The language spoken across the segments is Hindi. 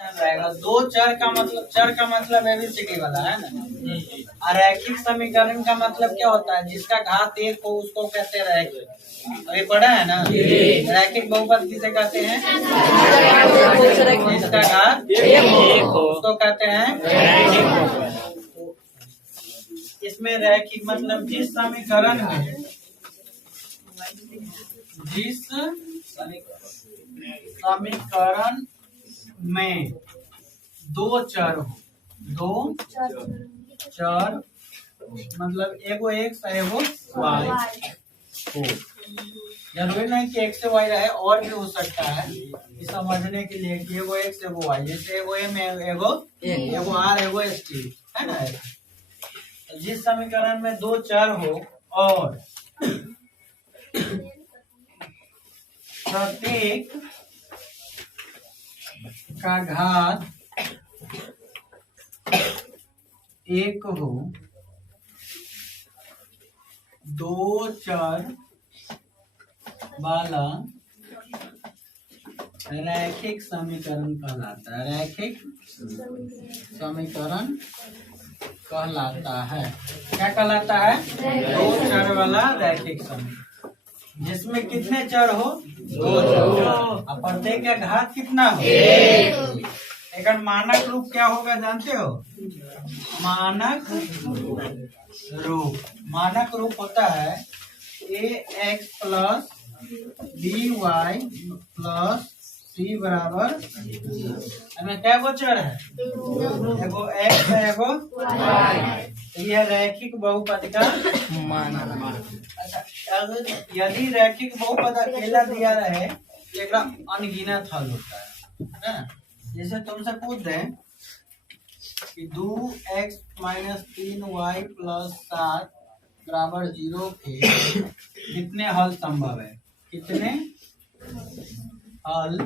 रहेगा। दो चर का मतलब एबीसीडी वाला है ना। और रैखिक समीकरण का मतलब क्या होता है? जिसका घात एक हो उसको कहते हैं रैखिक। अभी पढ़ा है ना। रैखिक बहुपद किसे कहते हैं? जिसका घात एक हो उसको कहते हैं रैखिक। इसमें रैखिक मतलब जिस समीकरण में दो चर हो, दो चर मतलब एगो एक्स एगो वाई हो। जरूरी नहीं कि एक्स से वाई रहे, और भी हो सकता है। ये समझने के लिए कि एगो एक्स एगो वाई, जैसे एगो एम एगो आर एगो एस टी है ना। जिस समीकरण में दो चर हो और प्रत्येक का घात एक हो, दो चर वाला रैखिक समीकरण कहलाता है। रैखिक समीकरण कहलाता है। क्या कहलाता है? दो चर वाला रैखिक समीकरण जिसमें कितने चर हो? दो चर। और प्रत्येक का घात कितना हो? एक। मानक रूप क्या होगा जानते हो? मानक रूप होता है ax plus by plus c बराबर। हमें क्या गोचर है? एगो x है एगो y। यह रैखिक बहुपद का मानक। अच्छा, यदि रैखिक बहुपद अकेला दिया रहे एक अनगिनत हल होता है ना। जैसे तुमसे पूछ दें कि 2x माइनस 3y प्लस 7 बराबर 0 के कितने हल संभव है? कितने हल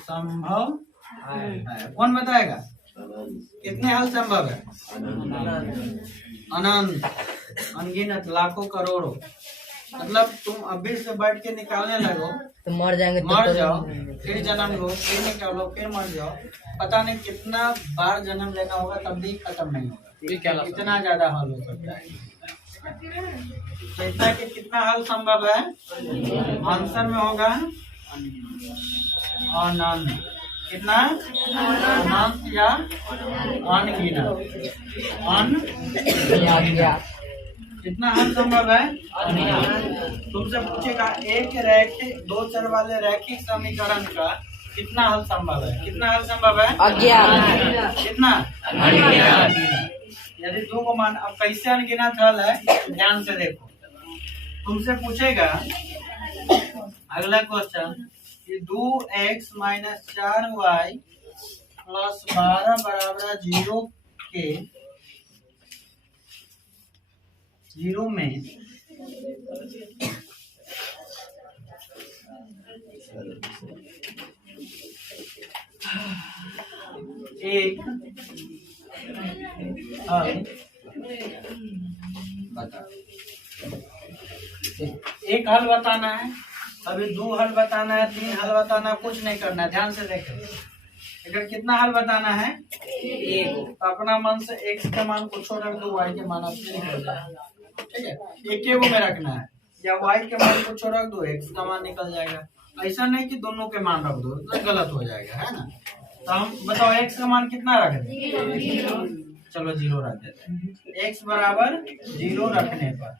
संभव है? कौन बताएगा? कितने हल संभव है? अनंत, अनगिनत, लाखों करोड़ों। मतलब तुम अभी से बैठ के निकालने लगो तो मर जाएंगे, मर जाओ, फिर जन्म लो, फिर निकालो, फिर मर जाओ। पता नहीं कितना बार जन्म लेना होगा तब भी खत्म नहीं होगा। इतना ज्यादा हल हो सकता है। तो इतना कि कितना हल संभव है? आंसर में होगा अनंत। कितना? अनंत या अनगिनत। कितना हल संभव है? तुमसे पूछेगा एक रैखिक दो चर वाले रैखिक समीकरण का कितना हल संभव है? कितना हल संभव है? अज्ञात। कितना? अनगिनत। यदि दो को मान, अब कैसे अनगिनत हल है ध्यान से देखो। तुमसे पूछेगा अगला क्वेश्चन कि 2x माइनस 4y प्लस 12 बराबर 0 के 0 में एक हल बता। एक हल बताना है, अभी दो हल बताना है, तीन हल बताना है, कुछ नहीं करना है। ध्यान से देखें, अगर कितना हल बताना है? एक। तो अपना मन से x के मान को छोड़ रख दो, y के मान आपसे निकल जाएगा। ठीक है, एक में रखना है, या y के मान को छोड़ रख दो, x का मान निकल जाएगा। ऐसा नहीं कि दोनों के मान रख दो, तो गलत हो जाएगा, है ना। तो हम बताओ x का मान कितना रख दें? चलो 0 रख देते हैं। x बराबर 0 रखने पर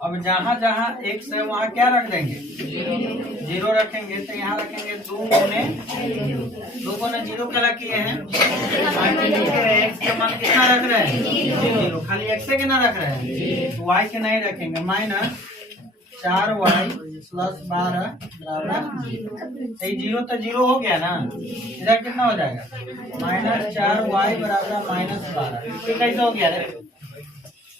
अब जहाँ जहाँ x है वहाँ क्या रख देंगे? 0 रखेंगे। तो यहाँ रखेंगे 2 गुने 0 क्या किए हैं? x का मान कितना रख रहे हैं? 0। खाली x के ना रख रहे हैं, तो y के नहीं रखेंगे। माइनस 4y प्लस 12 बराबर 0। तो 0 हो गया ना। इधर कितना हो जाएगा? माइनस 4y बराबर माइनस 12। कैसे हो गया?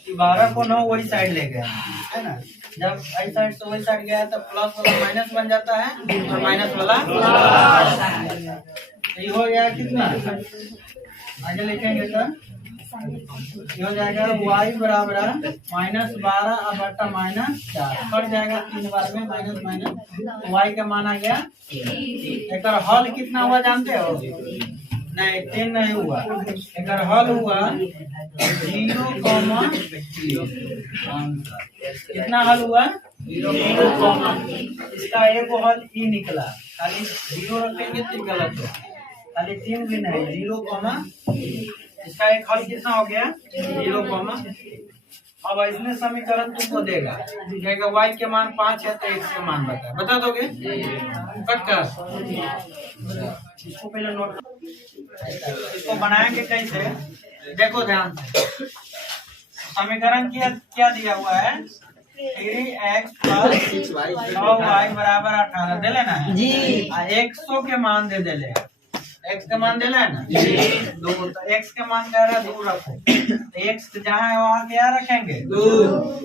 12 को 9 वही साइड ले गया, है ना। जब इस साइड से वही साइड गया तो प्लस वाला माइनस बन जाता है और माइनस वाला प्लस। ये हो गया कितना? आगे लिखेंगे तो ये हो जाएगा y बराबर -12/-4 कट जाएगा 3 बार में माइनस माइनस y का मान आ गया। एक हल कितना हुआ जानते हो? नहीं 3 नहीं हुआ, एक हल हुआ 0, कितना हल हुआ 0, इसका एक हल ई निकला, खाली 0 रखेंगे तो गलत है, खाली 3 भी नहीं 0, इसका एक हल कितना हो गया 0, अब इसमें समीकरण तुमको देगा, कहेगा y के मान 5 है तो x के मान बता दोगे? कट कर इसको पहले नोट, इसको बनाएंगे कैसे देखो ध्यान से। समीकरण क्या दिया हुआ है 3x + 6y बराबर 18 दे लेना है जी। 100 के मान दे ले, x का मान देना है ना 2, तो x का मान कह रहा है 2 रखो, तो x जहाँ है वहाँ क्या रखेंगे 2,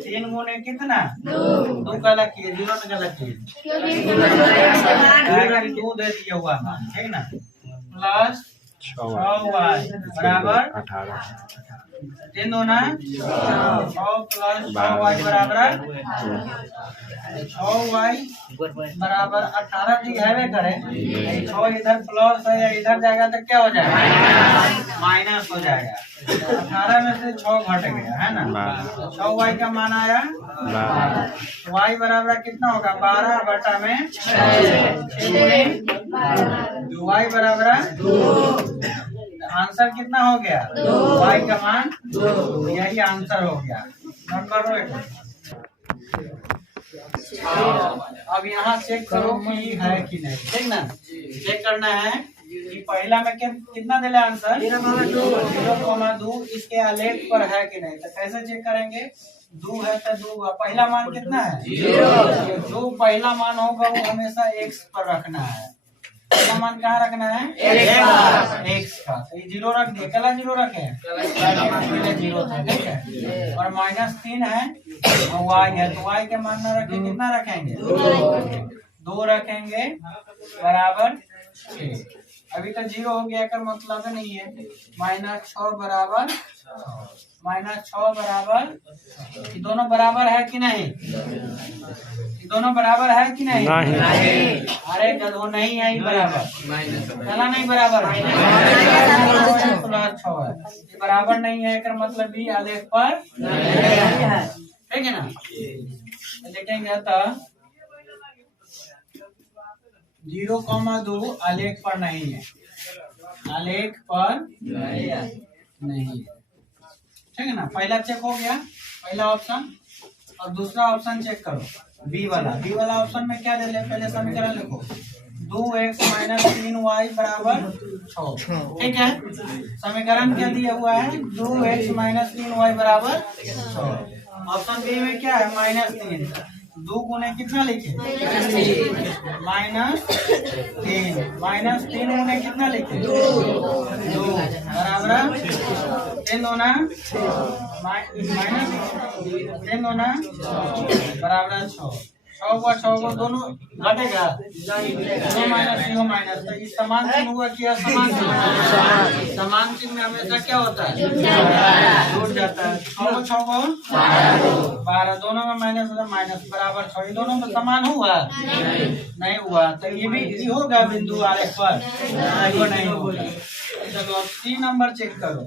3 गुने कितना 2 का लकीर 0 का लकीर 2 दे दिया हुआ मान, ठीक ना, प्लस 6y बराबर 18, 3 दूना 6 प्लस 6y बराबर 6y बराबर 18 दी है करे, 6 इधर प्लस है, इधर जाएगा तो क्या हो जाएगा माइनस हो जाएगा, 18 में से 6 घट गया है ना, 6y का मान आया y बराबर कितना होगा 12 में 6 y बराबर आंसर कितना हो गया 2, y का मान 2, यही आंसर हो गया। नोट करो एक, अब यहाँ चेक करो कि है कि नहीं, ठीक ना, चेक करना है कि पहला में कितना दिला आंसर 0,2, इसके आलेख पर है कि नहीं, तो कैसे चेक करेंगे 2 है तो 2 पहला मान कितना है 0, जो पहला मान होगा वो हमेशा x पर रखना है, पहला मान कहाँ रखना है x का, तो ये 0 रख दिए, कला 0 रखे पहले 0 था, ठीक है, और -3 है और y है, तो y के मान न रखें कितना रखेंगे 2 रखेंगे बराबर 6, अभी तक 0 हो गया का मतलब नहीं है, -6 बराबर ये दोनों बराबर है कि नहीं, ये दोनों बराबर है कि नहीं, अरे गधो नहीं है, बराबर चला नहीं बराबर प्लस 6 है, ये बराबर नहीं है का मतलब भी आलेख पर है, ठीक है ना, देखेंगे तो 0,2 आलेख पर नहीं है, आलेख पर नहीं है, ठीक है ना, पहला चेक हो गया पहला ऑप्शन। और दूसरा ऑप्शन चेक करो बी वाला ऑप्शन में क्या दे ले, पहले समीकरण लिखो 2x - 3y बराबर 6, ठीक है, समीकरण क्या दिया हुआ है 2x - 3y बराबर 6, ऑप्शन बी में क्या है -3, 2 गुने कितना लिखे -3 गुने कितना लिखे 2 बराबर 3 दूना -3 दूना बराबर 6, 6 को दोनों घटेगा, दोनों माइनस, तो इस समान चिन्ह हुआ कि असमान चिन्ह, समान चिन्ह में हमेशा क्या होता है जुड़ जाता है, 6 को 12, दोनों में माइनस बराबर 6, ये दोनों में समान हुआ नहीं हुआ, तो ये भी होगा बिंदु आलेख पर, नहीं होगा। चलो अब 3 नंबर चेक करो,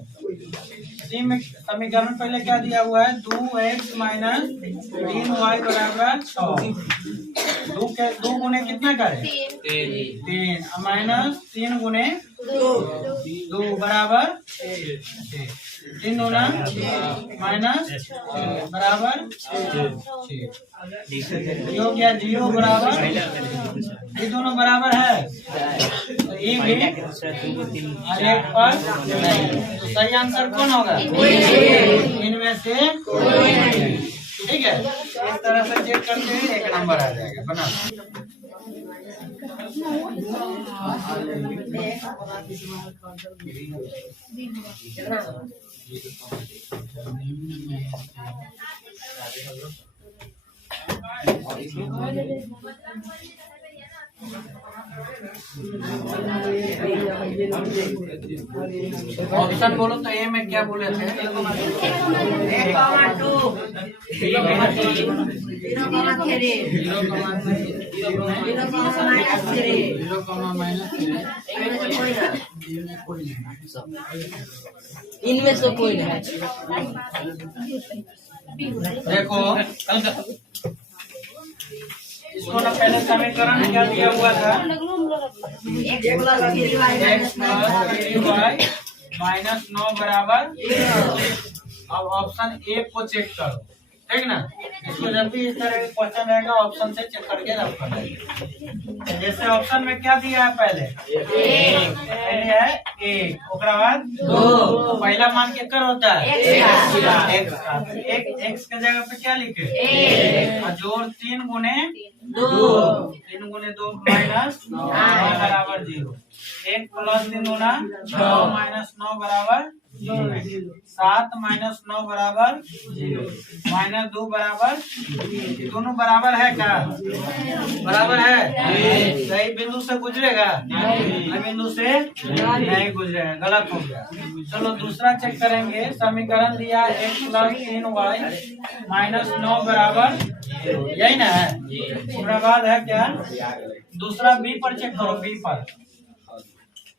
3 में समीकरण पहले क्या दिया हुआ है 2x - 3y बराबर 6, 2 गुने कितना करे 3 -3 गुने 2 बराबर 3 दूना - बराबर 6, ये हो गया 0 बराबर, ये दोनों बराबर है, तो ये भी आलेख पर नहीं, तो सही आंसर कौन होगा इनमें से, ठीक है, इस तरह से चेक करते हैं 1 नंबर आ जाएगा बना। ऑप्शन बोलो तो ए में क्या बोले थे? 0, इनमें से कोई नहीं। देखो इसको ना पहले समीकरण क्या दिया हुआ था? -9 बराबर। अब ऑप्शन ए को चेक करो, ठीक ना। इसको जब भी इस तरह का क्वेश्चन रहेगा ऑप्शन से चेक करके रखो। जैसे ऑप्शन में क्या दिया है? पहले है 1, ओकरा बाद 2। पहला मान के कर होता है x के जगह पे क्या लिखे? और जोड़ 3 गुने 2 माइनस 9 बराबर 0। 1 प्लस 3 गुना 6 माइनस 9 बराबर 7 माइनस 9 बराबर 0 माइनस 2 बराबर। दोनों बराबर है क्या? बराबर है। सही बिंदु से गुजरेगा? नहीं, बिंदु से नहीं गुजरेगा, गलत हो गया। चलो दूसरा चेक करेंगे। समीकरण दिया x प्लस 3y माइनस 9 बराबर 0, यही ना है। उसके बाद है क्या? दूसरा बी पर चेक करो। बी पर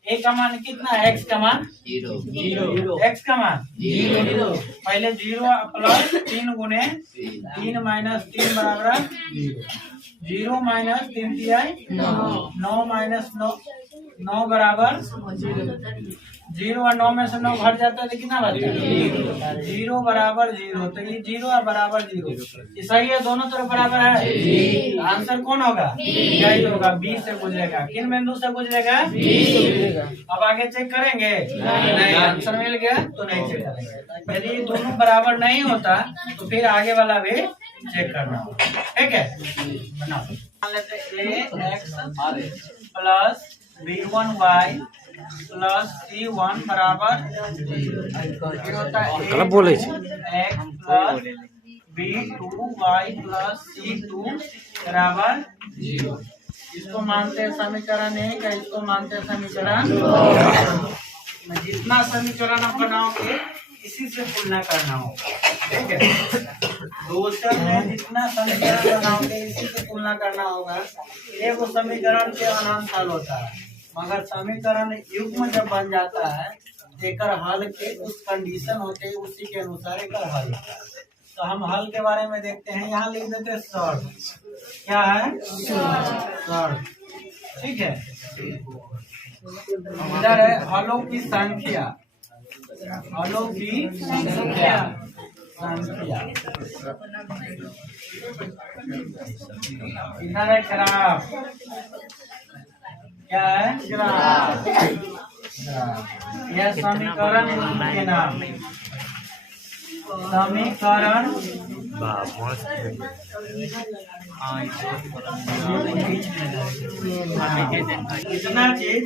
ए का मान कितना है? x का मान 0। x का मान 0। पहले 0 प्लस 3 गुने 3 माइनस 3 बराबर 0 माइनस 3 दिया 9 माइनस 9 बराबर 0 और 9 में से 9 घट जाता है तो कितना बचता है? 0 बराबर 0। तो ये 0 और बराबर 0 ये सही है, दोनों तरफ बराबर है। आंसर कौन होगा? यही होगा, बी से गुजरेगा। किन बिंदु से गुजरेगा? अब आगे चेक करेंगे? नहीं, आंसर मिल गया तो नहीं चेक करेंगे। यदि दोनों बराबर नहीं होता तो फिर आगे वाला भी चेक करना होगा, ठीक है। बनाओ, मान लेते x plus b1y plus c1 बराबर 0 बोले x plus b2y plus c2 बराबर 0। इसको मानते हैं समीकरण 1, इसको मानते हैं समीकरण। जितना समीकरण आप बनाओगे इसी से तुलना करना होगा, ठीक है। दोषर में जितना समीकरण बनाओगे इसी से तुलना करना होगा। एक समीकरण के अनंत होता है, मगर समीकरण युग्म जब बन जाता है एकर हल के कुछ कंडीशन होते हैं, उसी के अनुसार एकर हल होता है। तो हम हल के बारे में देखते हैं। यहाँ लिख देते हैं शर्त। क्या है? शर्त, ठीक है। इधर है हलों की संख्या। हलों की संख्या इधर है ग्राफ। क्या है? ग्राफ। यह समीकरण के नाम समीकरण। इतना चीज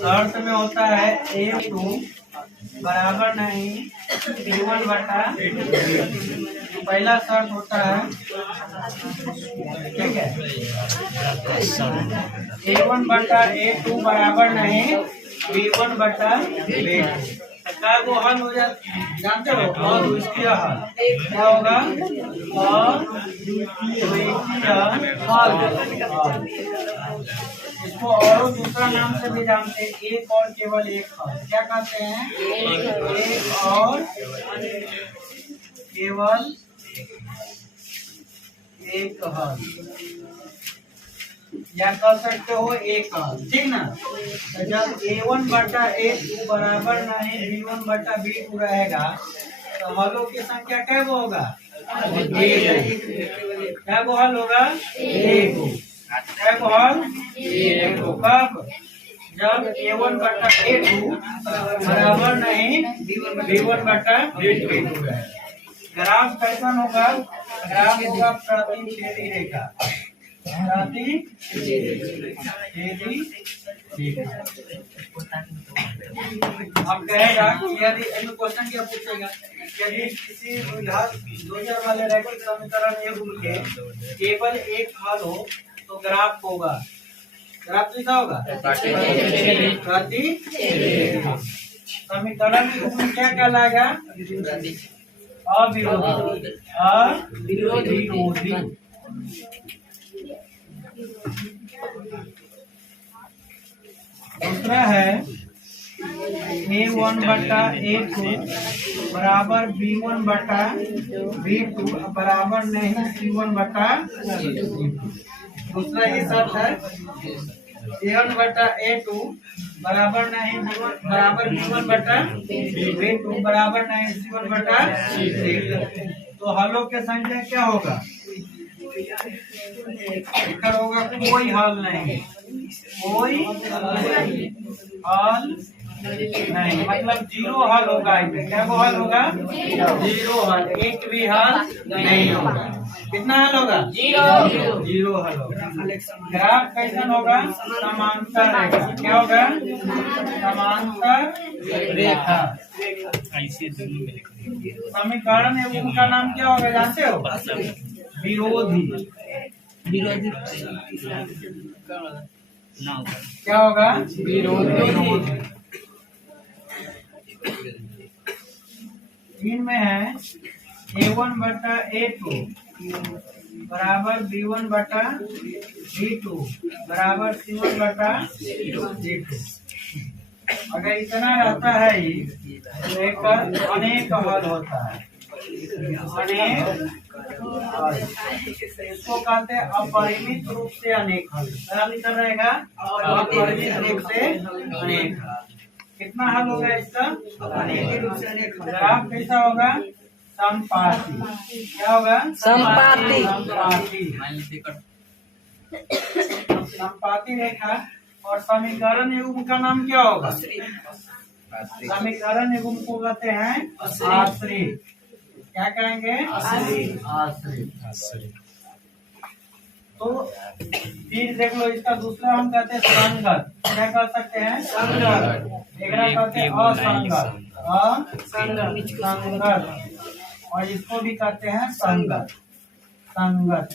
शर्त में होता है a2 बराबर नहीं b1 बटा। पहला शर्त होता है, ठीक है, a1 बटा a2 बराबर नहीं b1 बटा b2। क्या वो हल हो जाता जानते हो? और द्वितीय हल क्या होगा? और द्वितीय हल। इसको और दूसरा नाम से भी जानते हैं, एक और केवल एक हल। क्या कहते हैं? एक और केवल एक हल, या कह सकते हो एक हल, ठीक ना। जब a1 बटा a2 बराबर नहीं b1 बटा b2 रहेगा तो हलों की संख्या क्या होगा? क्या वो हल होगा? एक। क्या वो हल? कब? जब a1 बटा a2 बराबर नहीं b1 बटा b2 रहेगा। ग्राफ कैसा होगा? ग्राफ होगा प्रतिच्छेदी रेखा। प्रति छेदी रेखा। अब कहेगा कि यदि क्वेश्चन क्या पूछेगा, यदि किसी दो चर वाले रैखिक समीकरण युग्म के केवल एक हल हो तो ग्राफ होगा। ग्राफ कैसा होगा? प्रति समीकरण युग्म क्या कहलाएगा? अविरोधी। अविरोधी। दूसरा है A1 बटा A2 बराबर B1 बटा B2 बराबर नहीं C1 बटा C2। दूसरा ये शर्त है A1 बटा A2 बराबर नहीं बराबर B1 बटा B2 बराबर नहीं C1 बटा C2। तो हलों के संख्या क्या होगा? इधर होगा कोई हल नहीं, कोई हल नहीं, मतलब जीरो हल होगा। इसमें क्या वो हल होगा? जीरो हल, एक भी हल नहीं होगा। कितना हल होगा? जीरो हल होगा। ग्राफ कैसन होगा? समांतर रेखा। क्या होगा? समांतर रेखा। समीकरण एवं का नाम क्या होगा जानते हो? विरोधी। विरोधी क्या होगा? विरोधी। 3 में है A1 बटा A2 बराबर B1 बटा B2 बराबर C1 बटा C2। अगर इतना रहता है ही तो एक अनेक हल होता है। अनेक इसको कहते हैं अपरिमित रूप से अनेक हल। क्या लिखा रहेगा? अपरिमित रूप से अनेक हल। कितना हल होगा इसका? अनेक रूप से अनेक हल। ग्राफ कैसा होगा? समपाती। क्या होगा? समपाती। समपाती रेखा। और समीकरण युग्म का नाम क्या होगा? समीकरण युग्म को कहते हैं आश्रित। क्या कहेंगे? आश्रित। तो फिर देख लो इसका दूसरा हम कहते हैं संगत। क्या कह सकते हैं? संगत। एक कहते हैं असंगत। असंगत। और इसको भी कहते हैं संगत। संगत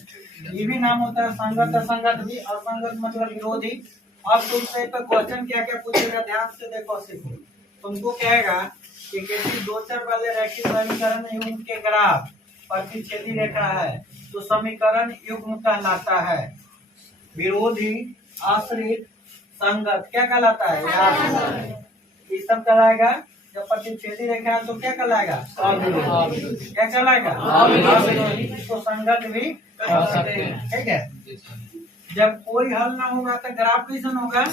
ये भी नाम होता है। संगत असंगत भी। असंगत मतलब विरोधी। अब तुमसे क्वेश्चन क्या क्या पूछेगा ध्यान से देखो सीखो। तुमको कहेगा कि किसी दो चर वाले रैखिक समीकरण युग्म के ग्राफ प्रतिच्छेदी रेखा है तो समीकरण युग्म कहलाता है। विरोधी, आश्रित, संगत क्या कहलाता है? ये सब कहलाएगा। जब प्रतिच्छेदी रेखा है तो क्या कहलाएगा? अविरोधी। क्या कहलाएगा? अविरोधी। इसको संगत भी कह सकते हैं। ठीक है। जब कोई हल ना होगा तो ग्राफ कैसन होगा?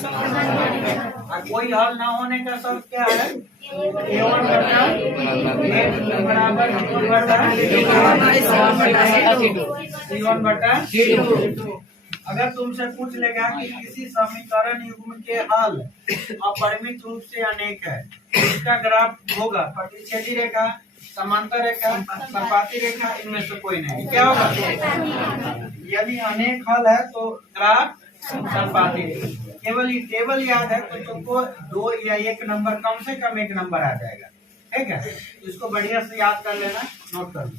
और कोई हल ना होने का शर्त क्या है? A1 बटा बराबर C1 बटा C2। अगर तुमसे पूछ लेगा कि किसी समीकरण युग्म के हल अपरिमित रूप से अनेक है, इसका ग्राफ होगा प्रतिच्छेदी रेखा, समांतर रेखा, समपाती रेखा, इनमें से कोई नहीं। क्या होगा? यदि अनेक हल है तो ग्राफ समपाती रेखा। केवल ये टेबल याद है तो तुमको 2 या 1 नंबर, कम से कम 1 नंबर आ जाएगा। ठीक है, इसको बढ़िया से याद कर लेना, नोट कर लेना।